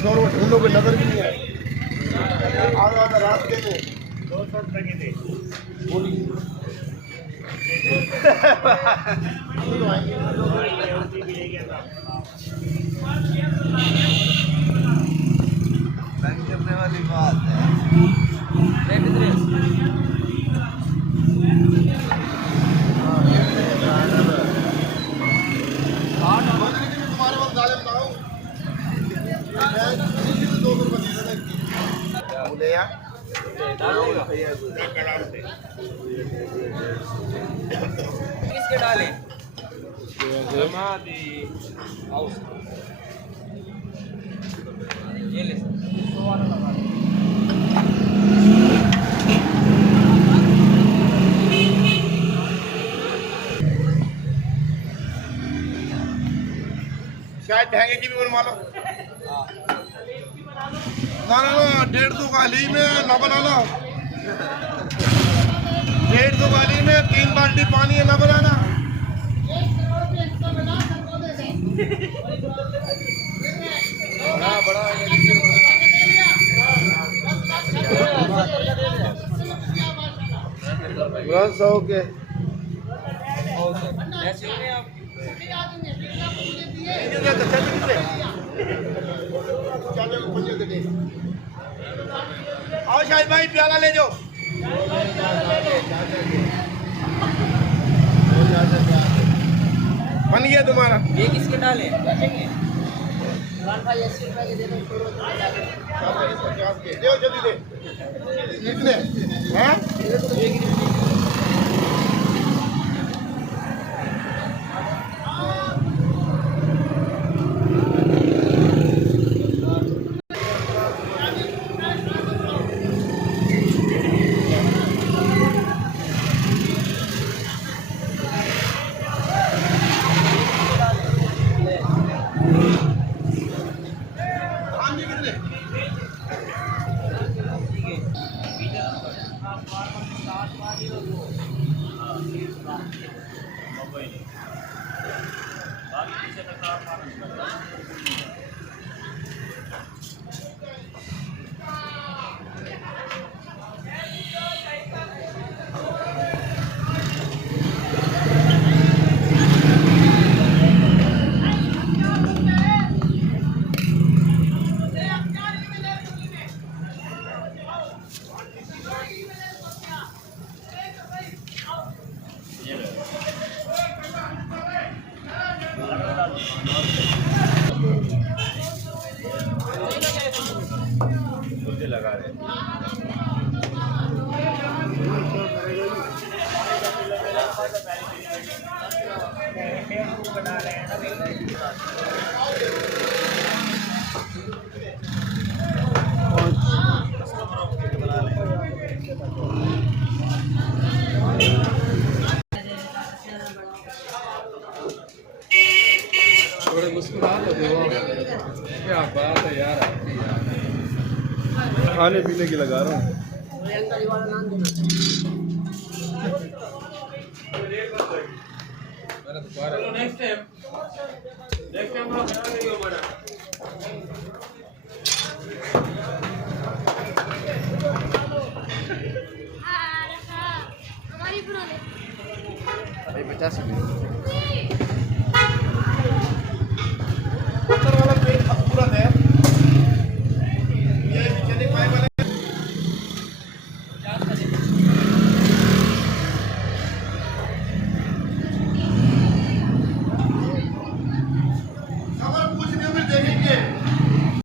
शोर वो ढूंढो कोई नजर भी नहीं आए। आधा आधा रास्ते में 200 रुपये की दे बोली बैंक करने वाली बात है। तुम्हारे पास जालिम ना हो। मैं 200 रुपये दे देना बोले यार किसके डाले? ये ले शायद महंगे की भी बनवा लो। ना ना ना 150 गाली में ना बनाना। 150 गाली में 3 बाल्टी पानी है ना बनाना। बड़ा बस ओके आओ शाहिद भाई प्याला ले जाओ। बन गया तुम्हारा। ये किसके डाले? दो जल्दी दे कितने हैं? लगा रहे थोड़े मुस्कुरा तो दो। क्या बात है यार आपकी यार। खाने पीने की लगा रहा हूँ। भाई 50 रुपये